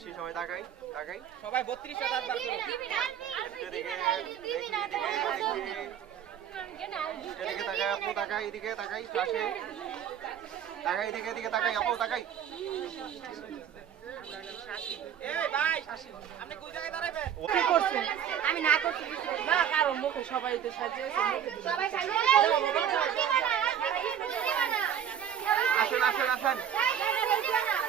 আসি সবাই তাকাই তাকাই সবাই বত্রিশটা দাঁত বার করো এদিকে তাকাই আপু তাকাই এদিকে তাকাই পাশে তাকাই এদিকে এদিকে তাকাই আপু তাকাই এই ভাই আপনি কোন জায়গায় দাঁড়াবেন কি করছে আমি না করছি না কারও মুখে সবাই তো সাজিয়েছে। সবাই আসেন আসেন আসেন যান যান যান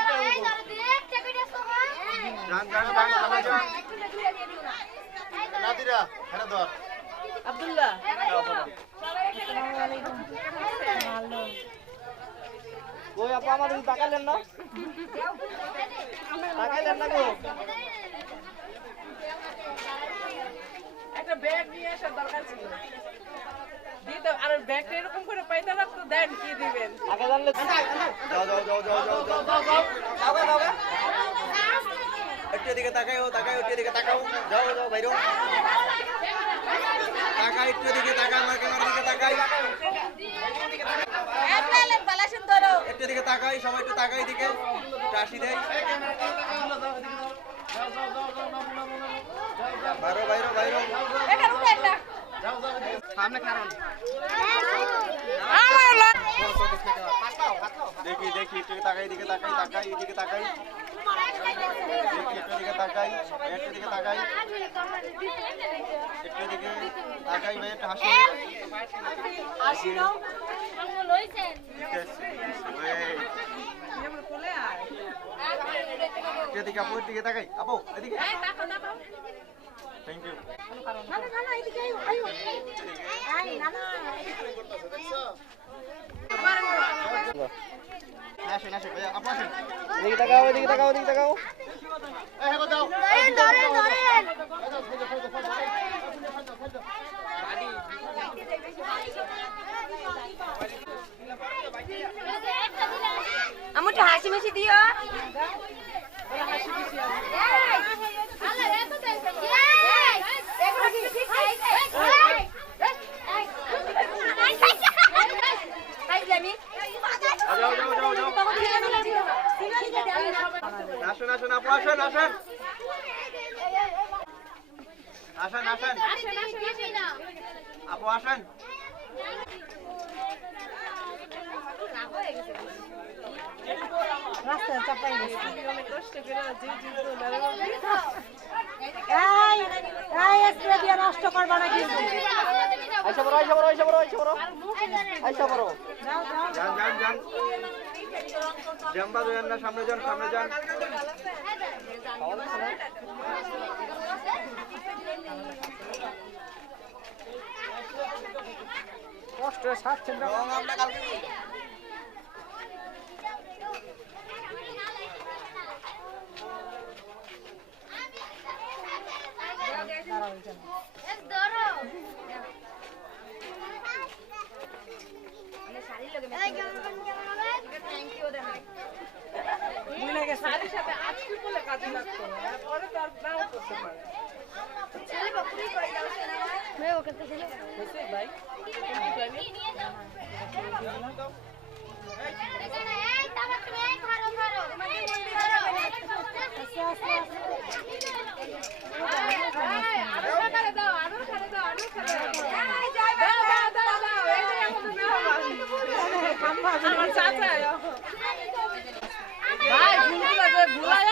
সবাই যান নাদিরা হ্যাঁ ধর আব্দুল্লাহ। ওই আপু আমার দিকে তাকালেন না? তাকাইলেন না গো একটা ব্যাগ নিয়ে আসার দরকার ছিল। দিতে আর ব্যাগটা এরকম করে পাইতে রাখতো দেন কি দিবেন? আগে জানলে যাও যাও যাও যাও যাও যাও যাও যাও। যাবে যাবে একটু এদিকে তাকাই ও তাকাই একটু এদিকে তাকাও। যাও যাও, বাইরো তাকাই একটু এদিকে তাকাই আমার ক্যামেরার দিকে তাকাই একটু এদিকে তাকাই সবাই একটু তাকাই একটু আসি দেই বাইরো বাইরো বাইরো। দেখি দেখি তাকাই এদিকে তাকাই তাকাই এদিকে তাকাই একটু তাকাই একটু দিকে তাকাই তাকাই ভাই, একটু হাসি। এদিকে আপু এদিকে তাকাই। আপু, এদিকে। থ্যাংক ইউ না না না এদিকে আইও আইও আই না না আসেন আমি হাসি মিশি দিও। আসেন আসেন। আসেন আসেন। আপু আসেন। রাস্তায় চাপাই গেছে নষ্ট করবা না কিন্তু আইসা বড় আইসা বড় আইসা বড় আইসা বড় আইসা বড় যান যান যান। জাম্বা যান না সামনে যান সামনে যান। কষ্ট সাচ্ছেন না আমরা কালকে ভুলে গেছে শাড়ির সাথে বলে কাজে পরে ভাই আমার চাচা ভাই